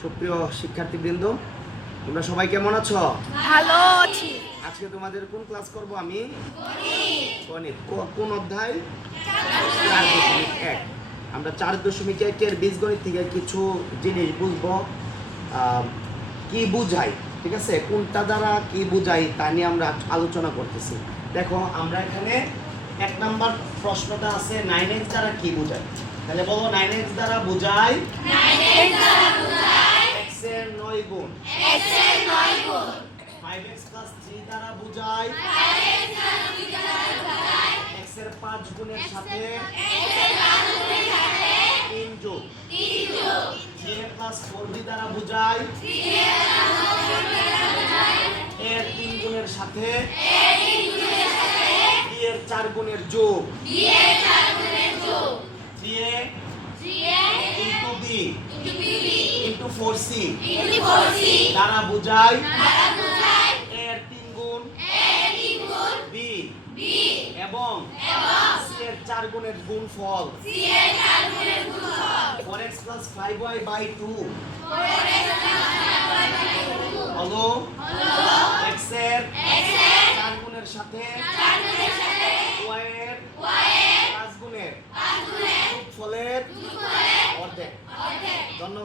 সুপ্রিয় শিক্ষার্থীবৃন্দ, তোমরা সবাই কেমন আছো? ভালো আছি। আজকে তোমাদের কোন ক্লাস করব আমি? গণিত। কোন অধ্যায়? 4.1। আমরা 4.1 বীজগণিত থেকে কিছু জিনিস বুঝবো, কি বুঝাই, ঠিক আছে, কোনটা দ্বারা কি বুঝাই তা নিয়ে আমরা আলোচনা করতেছি। দেখো, আমরা এখানে 1 নম্বর প্রশ্নটা আছে 9x দ্বারা কি বোঝায়। তাহলে বলো, 9x দ্বারা বোঝায় x এর 9 গুণ। 5x + 3 দ্বারা বোঝায় x এর 5 গুণের সাথে 3 যোগ। 3a + 4b দ্বারা বোঝায় এর 3 গুণের সাথে b এর 4 গুণের যোগ। 3a into b into 4c দ্বারা বোঝায় এর 3 গুণ b এবং c এর 4 গুণের গুণফল। 4x + 5y/2 হলো x এর 4 গুণের সাথে y এর 5 গুণের ফলের অর্ধেক। ধন্যবাদ।